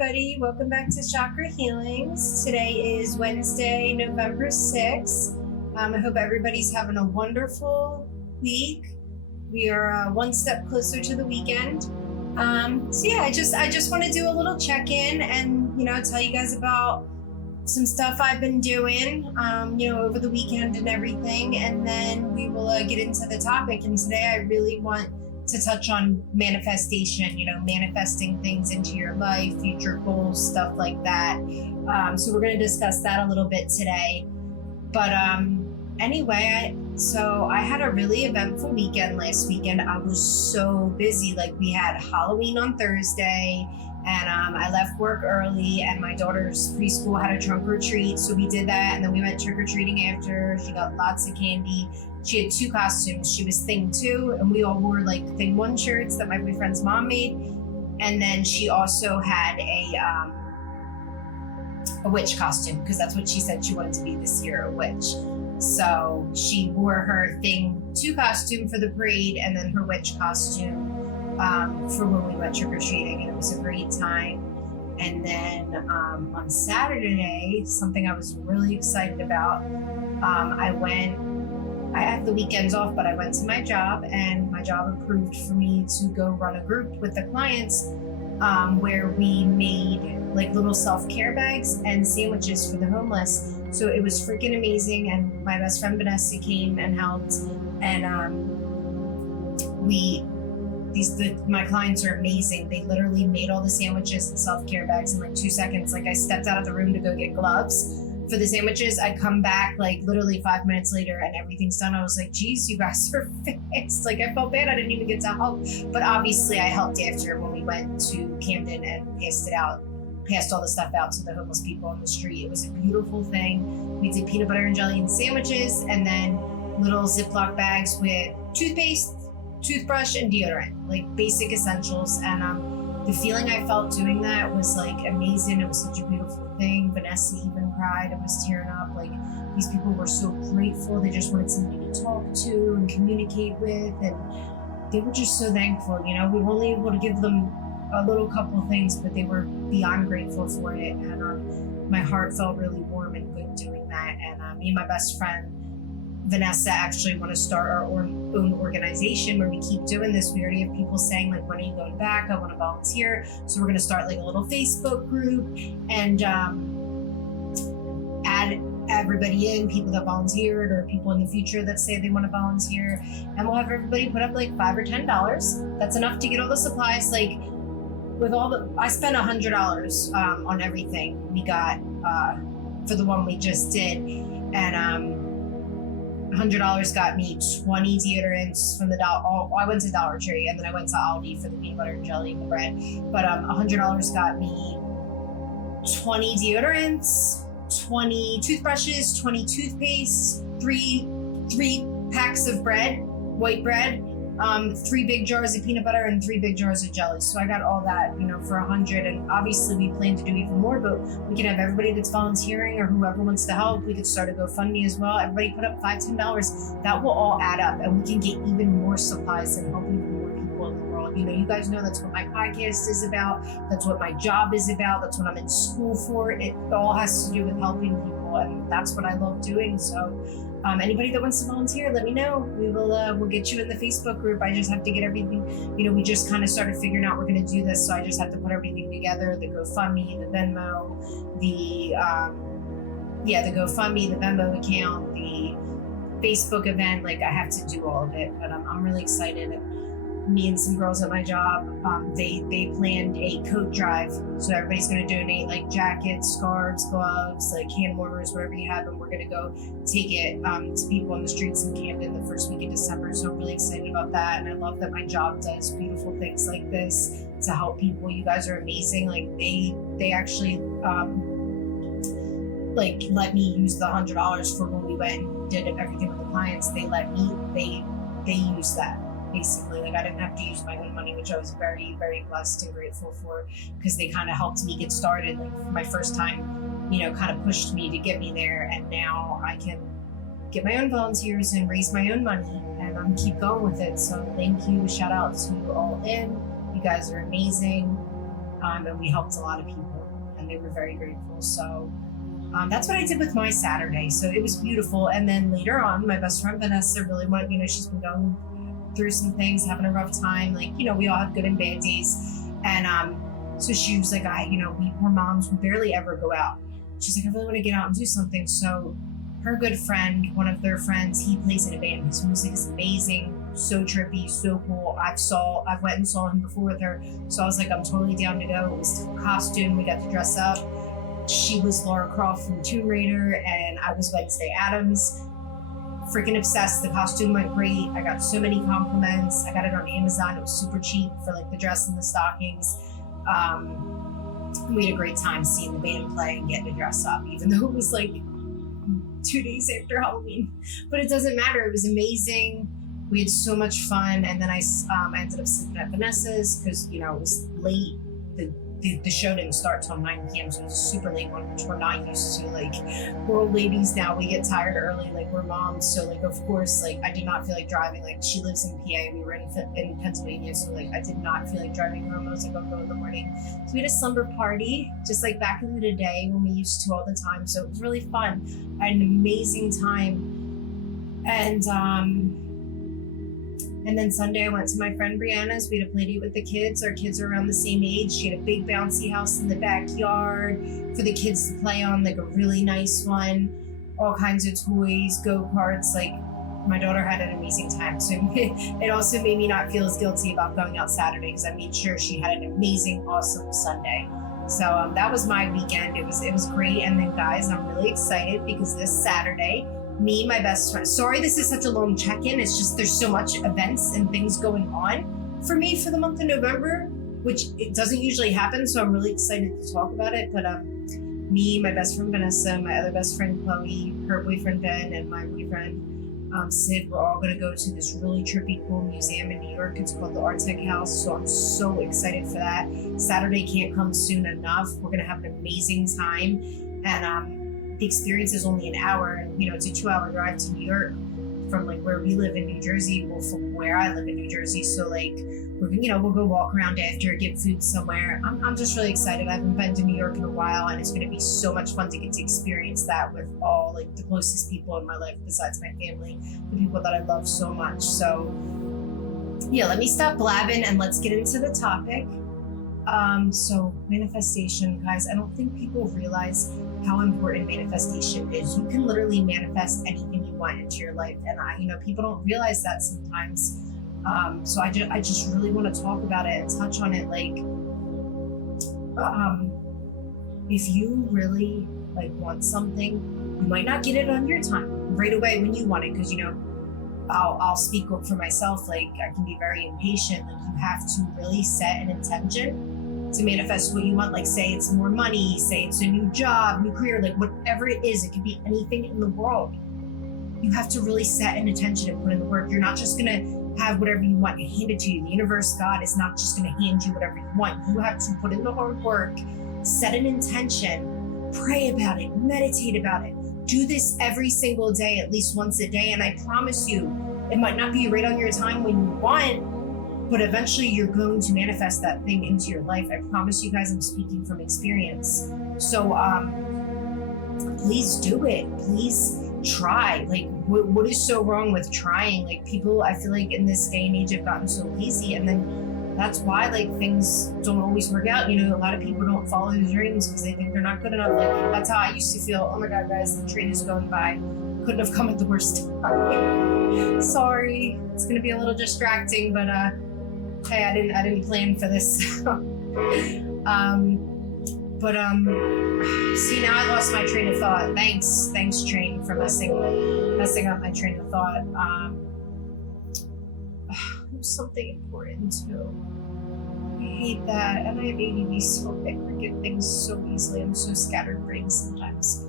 everybody. Welcome back to Chakra Healings. Today is Wednesday, November 6th. I hope everybody's having a wonderful week. We are one step closer to the weekend. I just want to do a little check-in and, tell you guys about some stuff I've been doing, over the weekend and everything. And then we will get into the topic. And today I really want to touch on manifestation, manifesting things into your life, future goals, stuff like that. So we're going to discuss that a little bit today. But anyway, I had a really eventful weekend last weekend. I was so busy. Like, we had Halloween on Thursday, and I left work early, and my daughter's preschool had a trunk or treat. So we did that, and then we went trick-or-treating after. She got lots of candy. She had two costumes. She was Thing 2, and we all wore like Thing 1 shirts that my boyfriend's mom made. And then she also had a witch costume, because that's what she said she wanted to be this year, a witch. So she wore her Thing 2 costume for the parade, and then her witch costume for when we went trick-or-treating, and it was a great time. And then on Saturday, something I was really excited about, I have the weekends off, but I went to my job, and my job approved for me to go run a group with the clients where we made like little self-care bags and sandwiches for the homeless. So it was freaking amazing, and my best friend Vanessa came and helped, and my clients are amazing. They literally made all the sandwiches and self-care bags in like 2 seconds. Like, I stepped out of the room to go get gloves for the sandwiches. I come back like literally 5 minutes later and everything's done. I was like, geez, you guys are fast. Like, I felt bad I didn't even get to help. But obviously I helped after when we went to Camden and passed all the stuff out to the homeless people on the street. It was a beautiful thing. We did peanut butter and jelly and sandwiches, and then little Ziploc bags with toothpaste, toothbrush, and deodorant, like basic essentials. And the feeling I felt doing that was like amazing. It was such a beautiful thing. Vanessa even cried and was tearing up. Like, these people were so grateful. They just wanted somebody to talk to and communicate with, and they were just so thankful. We were only able to give them a little couple of things, but they were beyond grateful for it. And my heart felt really warm and good doing that. And me and my best friend Vanessa actually want to start our own organization where we keep doing this. We already have people saying, like, when are you going back? I want to volunteer. So we're going to start like a little Facebook group and add everybody in, people that volunteered or people in the future that say they want to volunteer. And we'll have everybody put up like $5 or $10. That's enough to get all the supplies. Like, I spent $100 on everything we got for the one we just did. And $100 got me 20 deodorants from the I went to Dollar Tree, and then I went to Aldi for the peanut butter and jelly and the bread. But $100 got me 20 deodorants, 20 toothbrushes, 20 toothpaste, three packs of bread, white bread, 3 big jars of peanut butter, and 3 big jars of jelly. So I got all that, for $100. And obviously we plan to do even more, but we can have everybody that's volunteering or whoever wants to help. We could start a GoFundMe as well. Everybody put up $5, $10. That will all add up, and we can get even more supplies and help even more people in the world. You guys know that's what my podcast is about. That's what my job is about. That's what I'm in school for. It all has to do with helping people, and that's what I love doing. So anybody that wants to volunteer, let me know. We'll get you in the Facebook group. I just have to get everything, we just kind of started figuring out we're going to do this. So I just have to put everything together, the GoFundMe, the Venmo, the GoFundMe, the Venmo account, the Facebook event. Like, I have to do all of it, but I'm really excited. Me and some girls at my job, they planned a coat drive. So everybody's going to donate like jackets, scarves, gloves, like hand warmers, whatever you have. And we're going to go take it to people on the streets in Camden the first week of December. So I'm really excited about that. And I love that my job does beautiful things like this to help people. You guys are amazing. Like, they actually let me use the $100 for when we went and did everything with the clients. They use that. Basically, like, I didn't have to use my own money, which I was very, very blessed and grateful for, because they kind of helped me get started. Like, my first time, kind of pushed me to get me there, and now I can get my own volunteers and raise my own money, and keep going with it. So thank you. Shout out to All In. You guys are amazing. and we helped a lot of people, and they were very grateful. So that's what I did with my Saturday. So it was beautiful. And then later on, my best friend Vanessa really wanted, she's been going through some things, having a rough time. Like, we all have good and bad days. And so she was like, we're moms, we barely ever go out. She's like, I really want to get out and do something. So her good friend, one of their friends, he plays in a band. His music is amazing, so trippy, so cool. I went and saw him before with her. So I was like, I'm totally down to go. It was a costume, we got to dress up. She was Lara Croft from Tomb Raider, and I was Wednesday Addams. Freaking obsessed. The costume went great. I got so many compliments. I got it on Amazon. It was super cheap for like the dress and the stockings. We had a great time seeing the band play and getting to dress up, even though it was like 2 days after Halloween. But it doesn't matter. It was amazing. We had so much fun. And then I ended up sleeping at Vanessa's because, it was late. The show didn't start till 9 p.m. So it was a super late one, which we're not used to. Like, we're old ladies now. We get tired early. Like, we're moms. So, like, of course, like, I did not feel like driving. Like, she lives in PA. We were in Pennsylvania. So, like, I did not feel like driving home. I was like, I'll go in the morning. So we had a slumber party, just like back in the day when we used to all the time. So it was really fun. I had an amazing time. And then Sunday I went to my friend Brianna's. We had a play date with the kids. Our kids are around the same age. She had a big bouncy house in the backyard for the kids to play on, like a really nice one. All kinds of toys, go-karts. Like, my daughter had an amazing time. So it also made me not feel as guilty about going out Saturday because I made sure she had an amazing, awesome Sunday. So that was my weekend. It was great. And then guys, I'm really excited because this Saturday, me, my best friend. Sorry, this is such a long check-in. It's just there's so much events and things going on for me for the month of November, which it doesn't usually happen. So I'm really excited to talk about it. But me, my best friend Vanessa, my other best friend Chloe, her boyfriend Ben, and my boyfriend Sid, we're all going to go to this really trippy, cool museum in New York. It's called the Artec House. So I'm so excited for that. Saturday can't come soon enough. We're going to have an amazing time. And the experience is only an hour, and it's a 2-hour drive to New York from like where we live in New Jersey, well, from where I live in New Jersey. So like we'll go walk around after, get food somewhere. I'm just really excited. I haven't been to New York in a while, and it's going to be so much fun to get to experience that with all like the closest people in my life besides my family, the people that I love so much. So yeah, let me stop blabbing and let's get into the topic. So manifestation, guys, I don't think people realize how important manifestation is. You can literally manifest anything you want into your life. And people don't realize that sometimes. So I just really want to talk about it and touch on it. Like, if you really like want something, you might not get it on your time right away when you want it. Cause I'll speak up for myself. Like, I can be very impatient. Like, you have to really set an intention to manifest what you want. Like, say it's more money, say it's a new job, new career, like whatever it is, it could be anything in the world. You have to really set an intention and put in the work. You're not just gonna have whatever you want handed to you. The universe, God, is not just gonna hand you whatever you want. You have to put in the hard work, set an intention, pray about it, meditate about it. Do this every single day, at least once a day. And I promise you, it might not be right on your time when you want, but eventually you're going to manifest that thing into your life. I promise you guys, I'm speaking from experience. So please do it. Please try. Like, what is so wrong with trying? Like, people, I feel like in this day and age have gotten so lazy, and then that's why like things don't always work out. A lot of people don't follow their dreams because they think they're not good enough. Like, that's how I used to feel. Oh my God, guys, the train is going by. Couldn't have come at the worst time. Sorry, it's gonna be a little distracting, but hey, I didn't plan for this. See, now I lost my train of thought. Thanks train for messing up my train of thought. There's something important too. I hate that, and I have ADD, so I forget things so easily. I'm so scattered brain sometimes.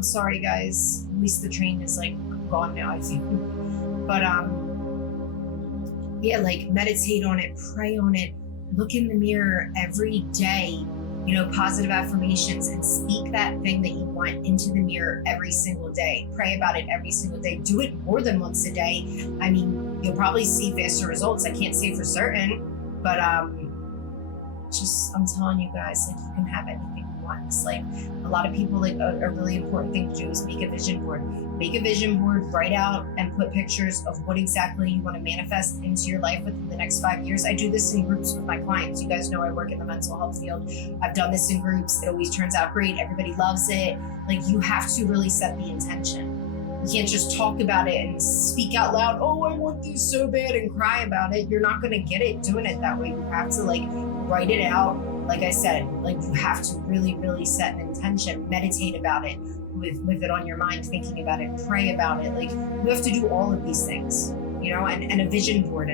Sorry guys, at least the train is like gone now, I think. But yeah, like meditate on it, pray on it, look in the mirror every day, positive affirmations, and speak that thing that you want into the mirror every single day. Pray about it every single day. Do it more than once a day. I mean, you'll probably see faster results. I can't say for certain, but I'm telling you guys, like, you can have anything you want in this life. A lot of people, like, a really important thing to do is make a vision board. Make a vision board, write out and put pictures of what exactly you want to manifest into your life within the next 5 years. I do this in groups with my clients. You guys know I work in the mental health field. I've done this in groups. It always turns out great. Everybody loves it. Like, you have to really set the intention. You can't just talk about it and speak out loud, oh, I want this so bad, and cry about it. You're not going to get it doing it that way. You have to, like, write it out. Like I said, like, you have to really, really set an intention, meditate about it, with it on your mind, thinking about it, pray about it. Like, you have to do all of these things, you know, and a vision board.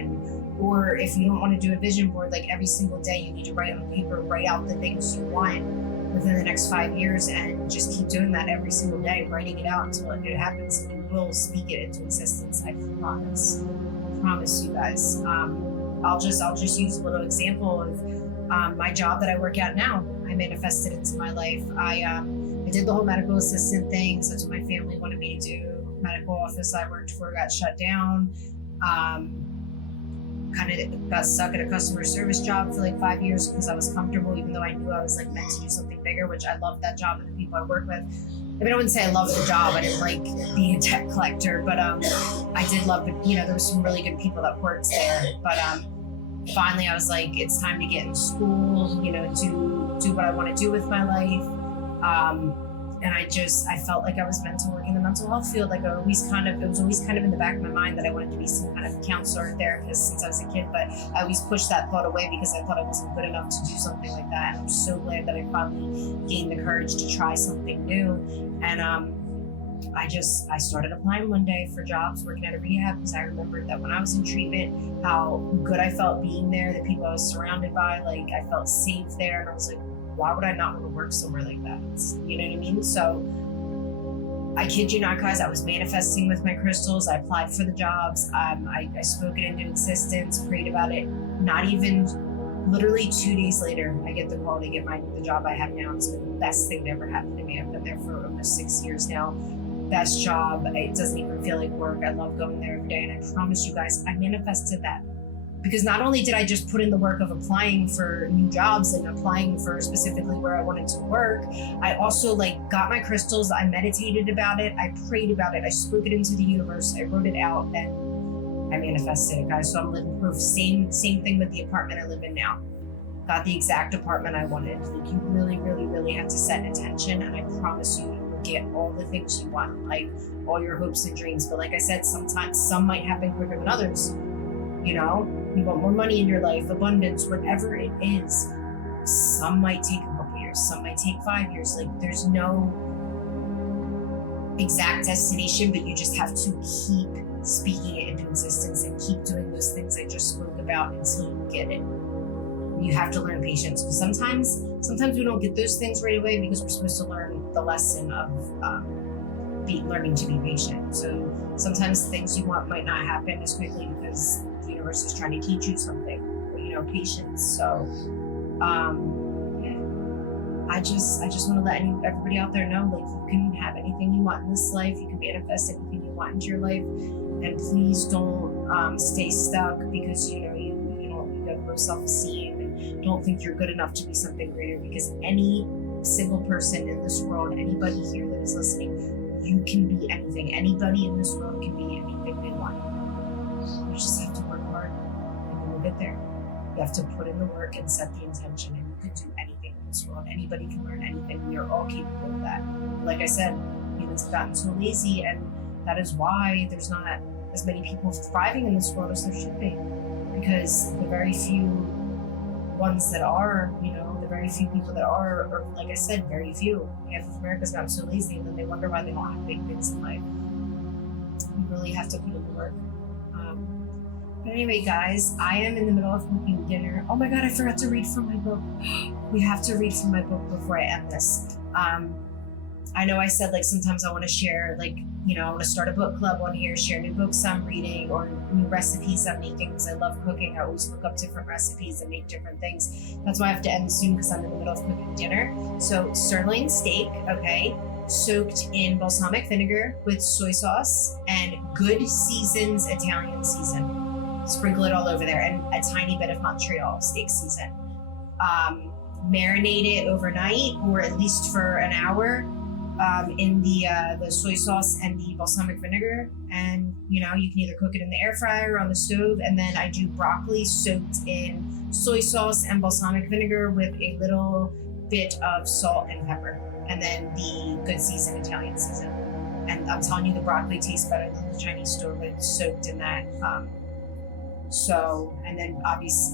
Or if you don't want to do a vision board, like, every single day you need to write on paper, write out the things you want within the next 5 years, and just keep doing that every single day, writing it out until it happens. You will speak it into existence. I promise. I promise you guys. I'll just use a little example of my job that I work at now. I manifested into my life. I did the whole medical assistant thing. So that's what my family wanted me to do. Medical office I worked for got shut down. Kind of got stuck at a customer service job for like 5 years because I was comfortable, even though I knew I was like meant to do something bigger, which I loved that job and the people I work with. I mean, I wouldn't say I loved the job. I didn't like being a debt collector, but I did love it. You know, there were some really good people that worked there. But finally, I was like, it's time to get in school, you know, do what I want to do with my life. And I felt like I was meant to work in the mental health field. Like, it was always kind of in the back of my mind that I wanted to be some kind of counselor or therapist since I was a kid, but I always pushed that thought away because I thought I wasn't good enough to do something like that. And I'm so glad that I finally gained the courage to try something new. And I started applying one day for jobs working at a rehab because I remembered that when I was in treatment, how good I felt being there, the people I was surrounded by, like, I felt safe there. And I was like, why would I not want to work somewhere like that? You know what I mean? So I kid you not, guys, I was manifesting with my crystals. I applied for the jobs. I spoke it into existence, prayed about it. Not even literally 2 days later, I get the call to get the job I have now. It's been the best thing that ever happened to me. I've been there for almost 6 years now. Best job. It doesn't even feel like work. I love going there every day. And I promise you guys, I manifested that. Because not only did I just put in the work of applying for new jobs and applying for specifically where I wanted to work, I also got my crystals, I meditated about it, I prayed about it, I spoke it into the universe, I wrote it out, and I manifested it, guys. So I'm living proof. Same thing with the apartment I live in now. Got the exact apartment I wanted. Like, you really, really, really have to set an intention, and I promise you will get all the things you want, like all your hopes and dreams. But like I said, sometimes some might happen quicker than others. You know, you want more money in your life, abundance, whatever it is. Some might take a couple years, some might take 5 years. Like, there's no exact destination, but you just have to keep speaking it into existence and keep doing those things I just spoke about until you get it. You have to learn patience, because sometimes we don't get those things right away because we're supposed to learn the lesson of learning to be patient. So sometimes things you want might not happen as quickly because the universe is trying to teach you something, patience. So I just want to let everybody out there know, like, you can have anything you want in this life. You can manifest anything you want into your life, and please don't stay stuck because you have low self-esteem and don't think you're good enough to be something greater. Because any single person in this world, anybody here that is listening, you can be anything. Anybody in this world can be anything they want. You just have to work hard, and you'll get there. You have to put in the work and set the intention, and you can do anything in this world. Anybody can learn anything. We are all capable of that. Like I said, humans have gotten so lazy, and that is why there's not as many people thriving in this world as there should be. Because the very few ones that are, the very few people that are, like I said, very few. Half of America's gotten so lazy, and then they wonder why they don't have big things in life. You really have to put in the work. But anyway, guys, I am in the middle of cooking dinner. Oh my God, I forgot to read from my book. We have to read from my book before I end this. I know I said, sometimes I want to share, I want to start a book club on here, share new books I'm reading or new recipes I'm making, because I love cooking. I always look up different recipes and make different things. That's why I have to end soon, because I'm in the middle of cooking dinner. So sirloin steak, okay, soaked in balsamic vinegar with soy sauce and Good Seasons Italian season. Sprinkle it all over there, and a tiny bit of Montreal steak season. marinate it overnight or at least for an hour in the soy sauce and the balsamic vinegar. And you can either cook it in the air fryer or on the stove. And then I do broccoli soaked in soy sauce and balsamic vinegar with a little bit of salt and pepper, and then the good seasoned Italian season. And I'm telling you, the broccoli tastes better than the Chinese store when it's soaked in that.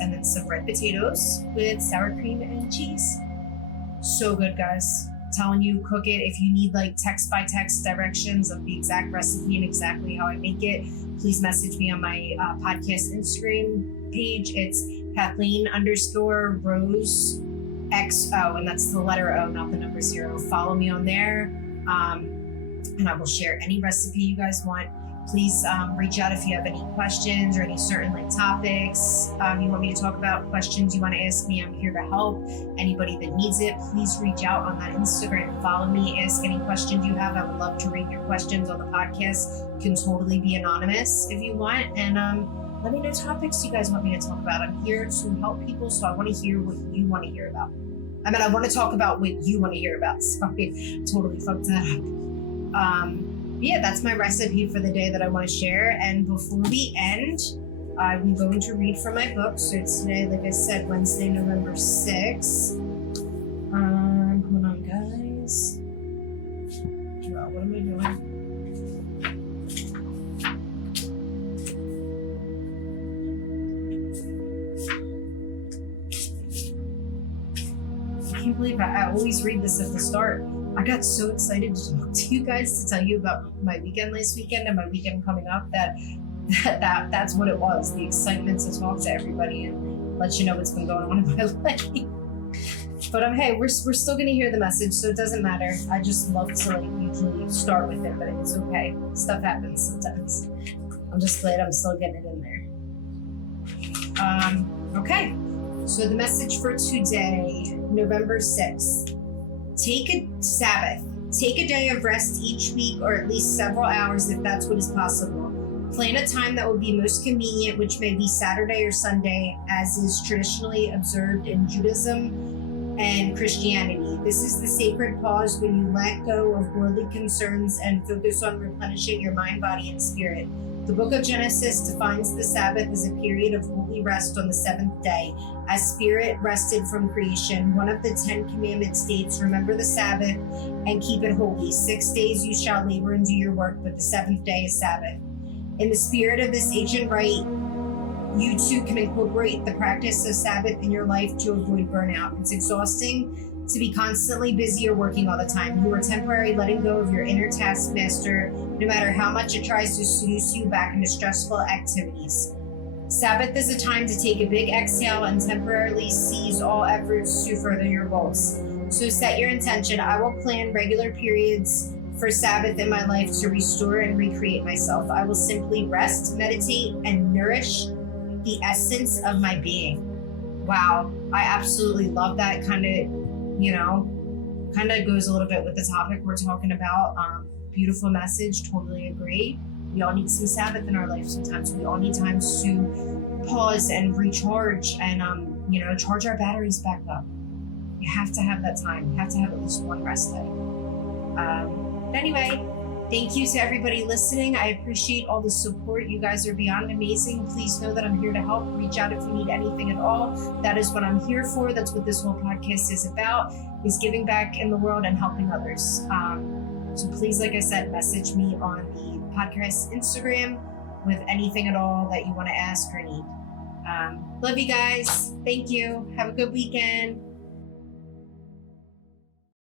And then some red potatoes with sour cream and cheese. So good, guys. I'm telling you, cook it. If you need like text by text directions of the exact recipe and exactly how I make it, please message me on my podcast Instagram page. It's Kathleen_Rose XO, and that's the letter O, not the number 0. Follow me on there, and I will share any recipe you guys want. Please reach out if you have any questions or any certain topics you want me to talk about, questions you want to ask me. I'm here to help. Anybody that needs it, please reach out on that Instagram. Follow me, ask any questions you have. I would love to read your questions on the podcast. You can totally be anonymous if you want. And let me know topics you guys want me to talk about. I'm here to help people, so I want to hear what you want to hear about. I want to talk about what you want to hear about. Sorry, totally fucked that up. Yeah, that's my recipe for the day that I want to share. And before we end, I'm going to read from my book. So it's today, like I said, Wednesday, November 6th. Hold on, guys. Well, what am I doing? I can't believe I always read this at the start. I got so excited to talk to you guys, to tell you about my weekend last weekend and my weekend coming up that's what it was. The excitement to talk to everybody and let you know what's been going on in my life. But hey, we're still gonna hear the message, so it doesn't matter. I just love to usually start with it, but it's okay. Stuff happens sometimes. I'm just glad I'm still getting it in there. Okay. So the message for today, November 6th. Take a Sabbath. Take a day of rest each week, or at least several hours if that's what is possible. Plan a time that will be most convenient, which may be Saturday or Sunday, as is traditionally observed in Judaism and Christianity. This is the sacred pause when you let go of worldly concerns and focus on replenishing your mind, body, and spirit. The book of Genesis defines the Sabbath as a period of holy rest on the seventh day, as spirit rested from creation. One of the 10 commandments states, remember the Sabbath and keep it holy. 6 days you shall labor and do your work, but the seventh day is Sabbath. In the spirit of this ancient rite, you too can incorporate the practice of Sabbath in your life to avoid burnout. It's exhausting to be constantly busy or working all the time. You are temporarily letting go of your inner taskmaster, no matter how much it tries to seduce you back into stressful activities. Sabbath is a time to take a big exhale and temporarily cease all efforts to further your goals. So set your intention. I will plan regular periods for Sabbath in my life to restore and recreate myself. I will simply rest, meditate, and nourish the essence of my being. Wow, I absolutely love that. Kind of goes a little bit with the topic we're talking about. Beautiful message, totally agree. We all need some Sabbath in our life sometimes. We all need times to pause and recharge and, charge our batteries back up. You have to have that time. You have to have at least one rest day. But anyway, thank you to everybody listening. I appreciate all the support. You guys are beyond amazing. Please know that I'm here to help. Reach out if you need anything at all. That is what I'm here for. That's what this whole podcast is about, is giving back in the world and helping others. So please, like I said, message me on the podcast Instagram with anything at all that you want to ask or need. Love you guys. Thank you. Have a good weekend.